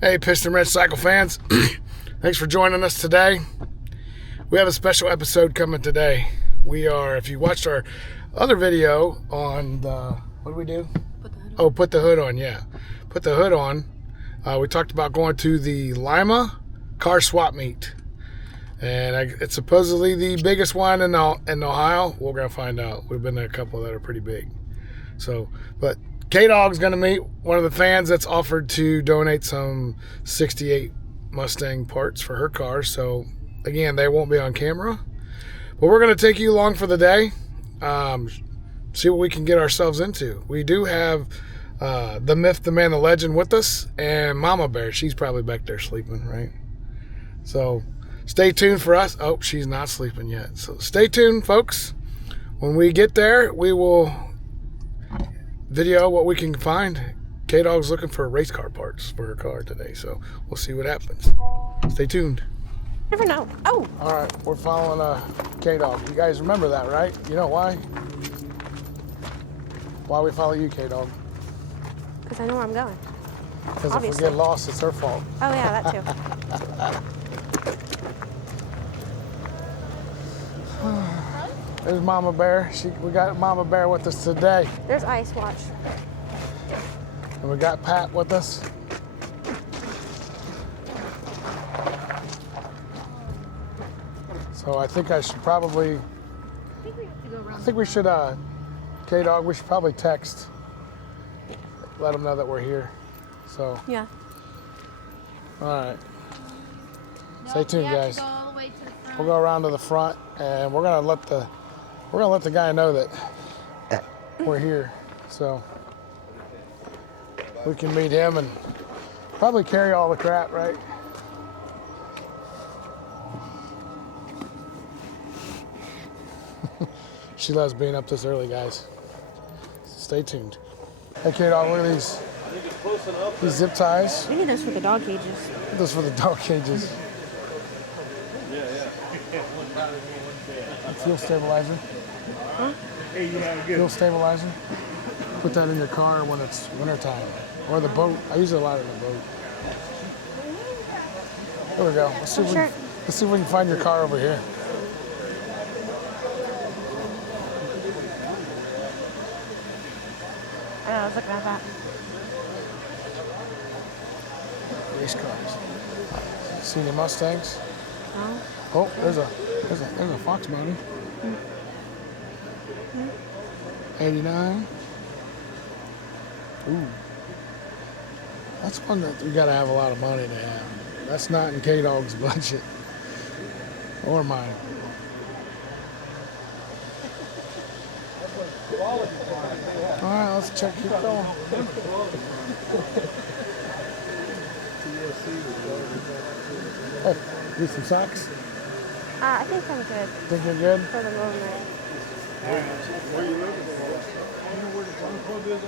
Hey, Piston Red Cycle fans. Thanks for joining us today. We have a special episode coming today. If you watched our other video on what did we do? Put the hood on, yeah. Put the hood on. We talked about going to the Lima Car Swapmeet. And it's supposedly the biggest one in Ohio. We're going to find out. We've been to a couple that are pretty big. But K-Dog's going to meet one of the fans that's offered to donate some 68 Mustang parts for her car. So, again, they won't be on camera. But we're going to take you along for the day, see what we can get ourselves into. We do have the myth, the man, the legend with us, and Mama Bear. She's probably back there sleeping, right? So stay tuned for us. Oh, she's not sleeping yet. So stay tuned, folks. When we get there, we will video what we can find. K-Dog's looking for race car parts for her car today, so we'll see what happens. Stay tuned. Never know. Oh. All right, we're following K-Dog. You guys remember that, right? You know why? Why we follow you, K-Dog? Because I know where I'm going. Because if we get lost, it's her fault. Oh, yeah, that too. There's Mama Bear. We got Mama Bear with us today. There's Ice, watch. And we got Pat with us. So I think I should probably, K-Dog, we should probably text, let them know that we're here. So. Yeah. All right. Stay tuned, guys. We'll go around to the front, and we're gonna let the guy know that we're here, so we can meet him and probably carry all the crap, right? She loves being up this early, guys. Stay tuned. Hey, K-Dog, look at these zip ties. We need those for the dog cages. Those for the dog cages. Fuel stabilizer. Huh? Fuel stabilizer. Put that in your car when it's wintertime. Or the boat. I use it a lot in the boat. There we go. Let's see if we can find your car over here. I was looking at that. Race cars. See any Mustangs? No. Oh, there's a Fox body. 89. Ooh. That's one that we gotta have a lot of money to have. That's not in K-Dog's budget. Or mine. Alright, let's check your going. Hey, need some socks? I think I'm good. Think you're good? For the moment. Where you living? You know where the John Club is on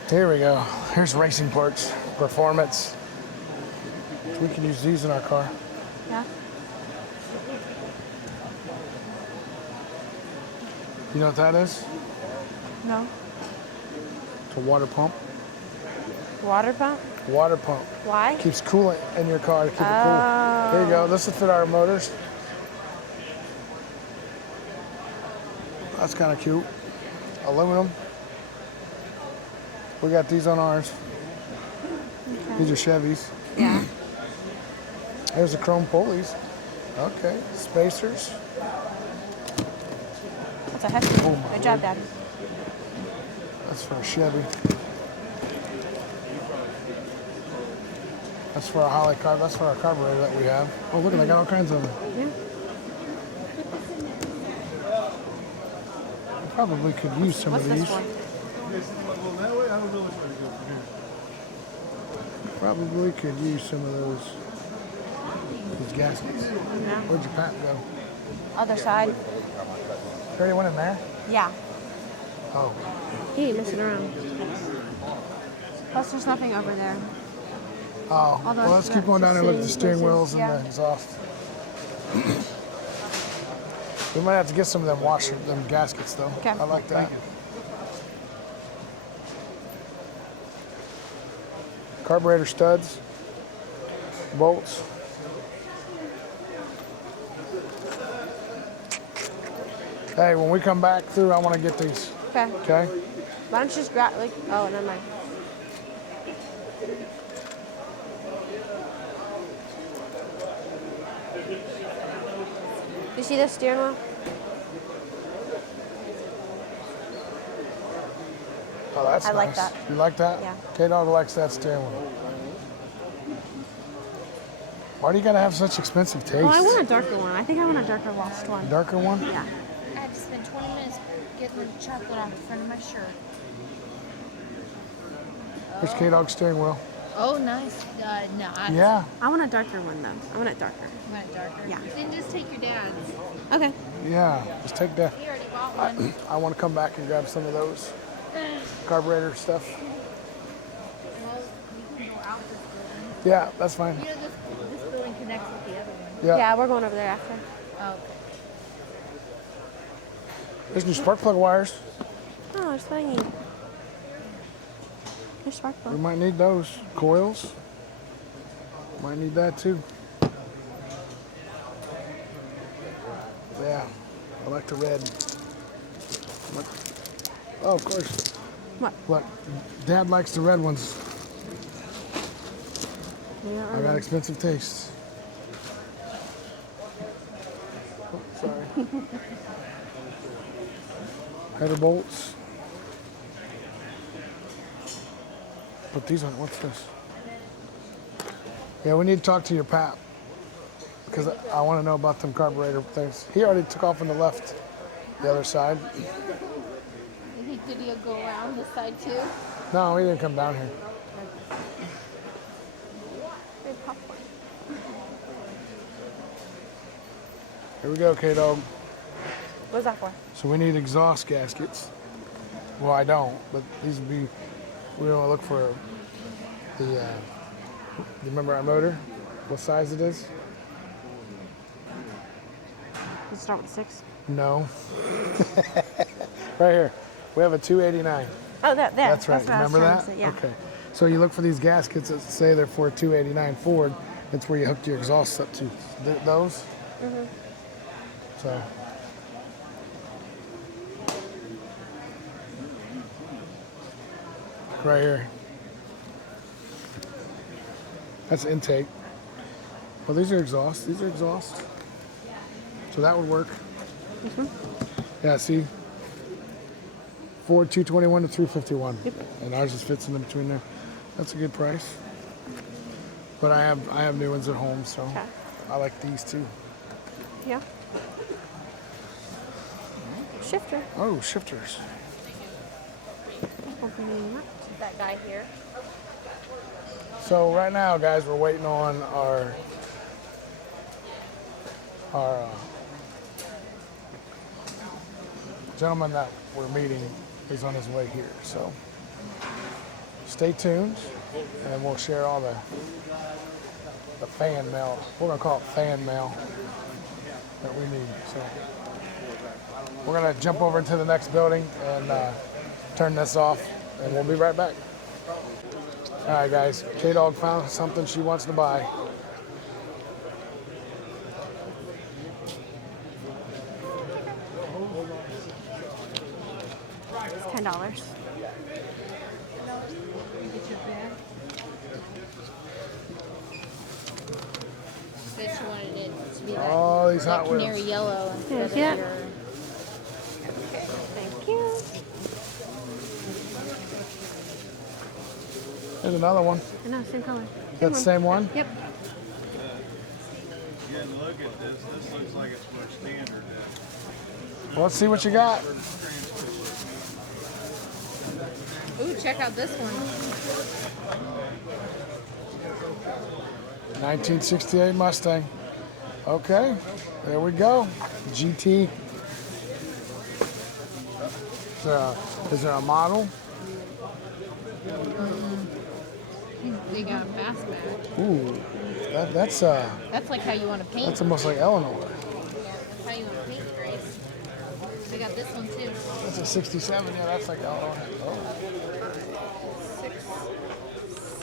215? Here we go. Here's racing parts, performance. We can use these in our car. Yeah. You know what that is? No. It's a water pump. Water pump? Water pump. Why? Keeps coolant in your car to keep it cool. There you go. This will fit our motors. That's kind of cute. Aluminum. We got these on ours. Okay. These are Chevys. Yeah. There's the chrome pulleys. Okay. Spacers. That's a hefty. Good job, Daddy. That's for a Chevy. That's for our Holly car. That's for our carburetor that we have. Oh, look, they got all kinds of them. Yeah. We probably could use some What's of these. this one? Probably could use some of these gaskets. Yeah. Where'd your Pat go? Other side. There already went in there? Yeah. Oh. He ain't messing around. Plus, there's nothing over there. Oh. Well, let's keep going down there and look at the steering wheels and yeah. the exhaust. We might have to get some of them gaskets though. Okay. I like that. carburetor studs, bolts. Hey, when we come back through, I want to get these. Okay. Okay? Why don't you just grab, like, oh, never mind. You see the steering wheel? Oh, that's I nice. like that. You like that? Yeah. K-Dog likes that steering wheel. Why do you gotta have such expensive taste? Oh, I want a darker one. I think I want a darker lost one. Darker one? Yeah. I had to spend 20 minutes getting the chocolate off the front of my shirt. Here's K-Dog's steering wheel. Oh, nice. No, Yeah. I want a darker one, though. I want it darker. You want it darker? Yeah. Then just take your dad's. Okay. Yeah. Just take that. He already bought one. I want to come back and grab some of those carburetor stuff. Well, we can go out this building. Yeah, that's fine. You know, this building connects with the other one. Yeah. Yeah, we're going over there after. Oh, okay. There's new spark plug wires. Oh, there's what I need. Here's spark We plug. might need those. Coils. Might need that too. Yeah. I like the red. Look. Oh, of course. What? Look, Dad likes the red ones. Yeah, I got expensive tastes. Oh, sorry. Header bolts. Put these on. What's this? Yeah, we need to talk to your pap because I want to know about them carburetor things. He already took off on the left, the other side. Did he go around this side too? No, he didn't come down here. Big popcorn. Here we go, K-Dog. What's that for? So we need exhaust gaskets. Well, I don't, but these would be, we want to look for the, you remember our motor? What size it is? Let's start with 6. No. Right here. We have a 289. Oh, there. That's right. That's what I was Remember trying that? to say, yeah. Okay. So you look for these gaskets that say they're for a 289 Ford. That's where you hooked your exhaust up to. Those? Mm-hmm. So. Right here. That's intake. Well, these are exhaust. These are exhaust. So that would work. Yeah, see? Ford 221 to 351. Yep. And ours just fits in between there. That's a good price. But I have new ones at home, so Okay. I like these too. Yeah. Shifter. Oh, shifters. Opening up. That guy here. So right now, guys, we're waiting on our gentleman that we're meeting. He's on his way here, so stay tuned, and we'll share all the fan mail. We're gonna call it fan mail that we need. So we're gonna jump over into the next building and turn this off, and we'll be right back. All right, guys. K-Dog found something she wants to buy. It's $10. Said she wanted it to be Oh, these that Hot Wheels. canary yellow Yeah, instead see that? of your... Thank you. There's another one. I know, same color. That's the same one? Yep. Yeah, and look at this. This looks like it's more standard. Well, let's see what you got. Ooh, check out this one. 1968 Mustang. Okay, there we go. GT. Is there a model? They got a fastback. Ooh, that's That's like how you want to paint. that's almost like Eleanor. Yeah, that's how you want to paint, Grace. They got this one too. That's a 67. Yeah, that's like Eleanor. Oh. 6,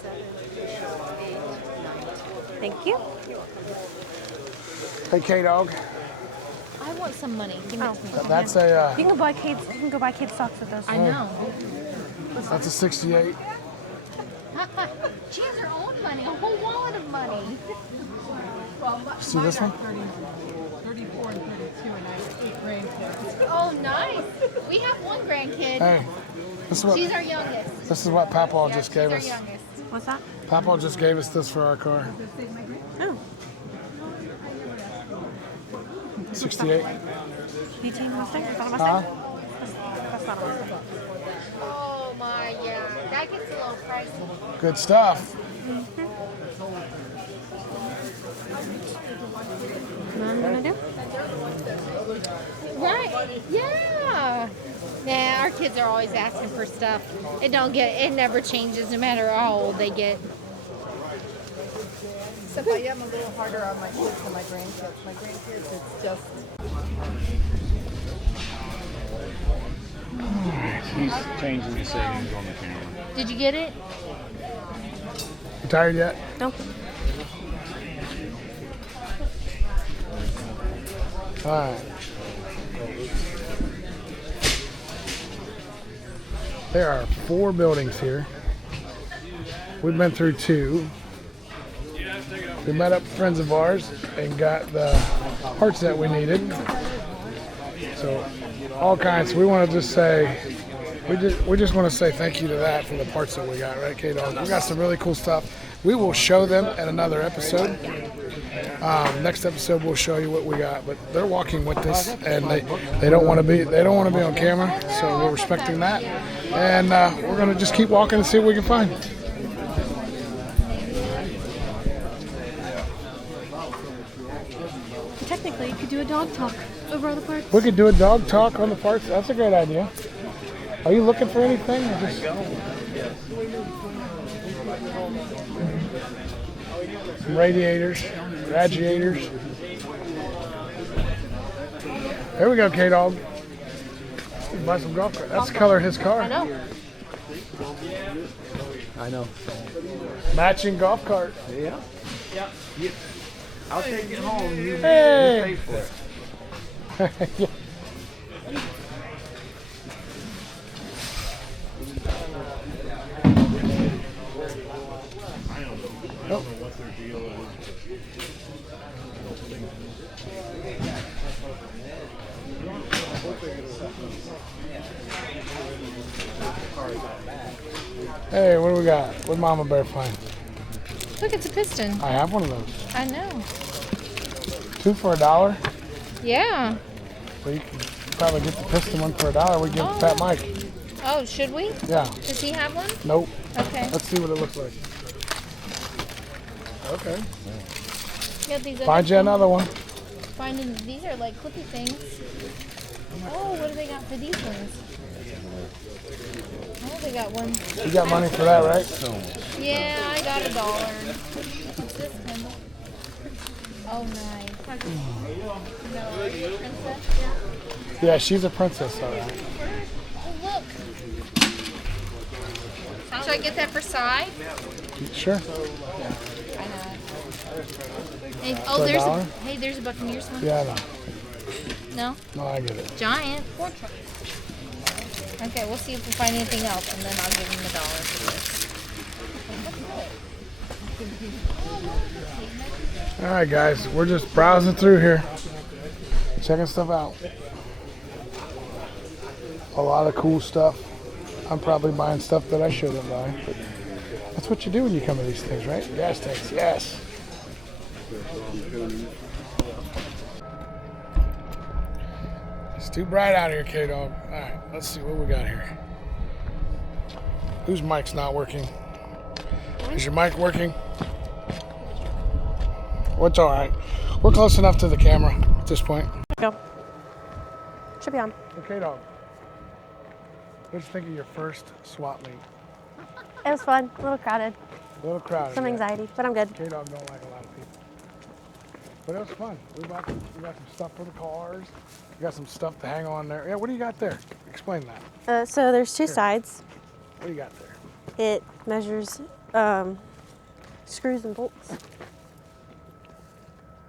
7, Thank you. Hey, K-Dog. I want some money. Give me some. That's a You can go buy Kate's. You can go buy Kate's socks with those. I know. that's a 68. She has her own money, a whole wallet of money. See this one? 34 and 32, and I have 8 grandkids. Oh, nice. We have one grandkid. Hey, She's our youngest. this is what Papa Yeah, just she's gave our us. youngest. What's that? Papa just gave us this for our car. Oh, 68. BT Mustang. Is that a Huh? Mustang? That's not a Mustang. Oh my, yeah. That gets a little pricey. Good stuff. What I'm gonna do? Right. Yeah. Nah, our kids are always asking for stuff. It never changes no matter how old they get. Except I am a little harder on my kids than my grandkids. My grandkids, it's just. He's changing the settings on the camera. Did you get it? You tired yet? Nope. All right. There are 4 buildings here. We've been through 2. We met up with friends of ours and got the parts that we needed. So all kinds. We want to just say, we just want to say thank you to that for the parts that we got, right, K-Dog? We got some really cool stuff. We will show them at another episode. Next episode we'll show you what we got, but they're walking with us, and they don't want to be on camera, so we're respecting that, and we're gonna just keep walking and see what we can find. Technically, you could do a dog talk over all the parts. We could do a dog talk on the parts. That's a great idea. Are you looking for anything? Or just... Some radiators, radiators. There we go, K-Dog. Buy some golf carts. That's the color of his car. I know. I know. Matching golf cart. Yeah. I'll take it home. You Hey! pay for it. Hey, what do we got? What Mama Bear find? Look, it's a piston. I have one of those. I know. 2 for $1. Yeah. Well, you can probably get the piston one for $1. We give Fat Mike. Oh, should we? Yeah. Does he have one? Nope. Okay. Let's see what it looks like. Okay. Yeah, these are Find you another one. Finding these are like clippy things. Oh, what do they got for these ones? Oh, they got one. You got money for that, right? Yeah, I got $1. What's this one? Oh, nice. No, are you a princess? Yeah. Yeah, she's a princess, all right. Oh, look. Should I get that for side? Sure. I know. Hey, oh, For there's $1? hey, there's a Buccaneers one. Yeah, I know. No, No, I get it. giant. Okay, we'll see if we find anything else, and then I'll give him $1 for this. All right, guys. We're just browsing through here. Checking stuff out. A lot of cool stuff. I'm probably buying stuff that I shouldn't buy, but that's what you do when you come to these things, right? Gas tanks, yes. It's too bright out here, K-Dog. All right, let's see what we got here. Whose mic's not working? Is your mic working? Well, it's all right. We're close enough to the camera at this point. Go. Should be on. Okay, dog. What did you think of your first swap meet? It was fun. A little crowded. A little crowded. Some yeah. anxiety, but I'm good. K-Dog don't like a lot of people. But it was fun. We got some stuff for the cars. We got some stuff to hang on there. Yeah, what do you got there? Explain that. So there's 2 sides. What do you got there? It measures screws and bolts.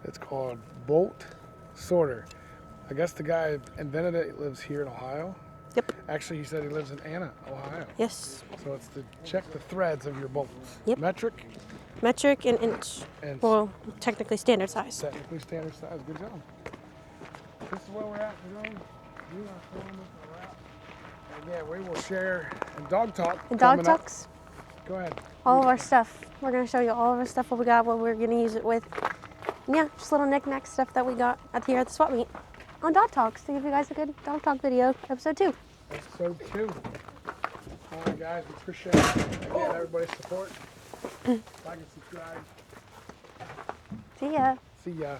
It's called Bolt Sorter. I guess the guy invented it lives here in Ohio. Yep. Actually, he said he lives in Anna, Ohio. Yes. So it's to check the threads of your bolts. Yep. Metric, Metric and inch. and Well, technically standard size. technically standard size. Good job. This is where we're at today. We are filming this around. And yeah, we will share and dog talk. And dog coming up. talks. Go ahead. All of our stuff. We're going to show you all of our stuff, what we got, what we're going to use it with. And yeah, just little knick-knack stuff that we got here at the swap meet on Dog Talks to give you guys a good dog talk video, episode 2. Episode 2. All right, guys. We appreciate again everybody's support. Like and subscribe. See ya. See ya.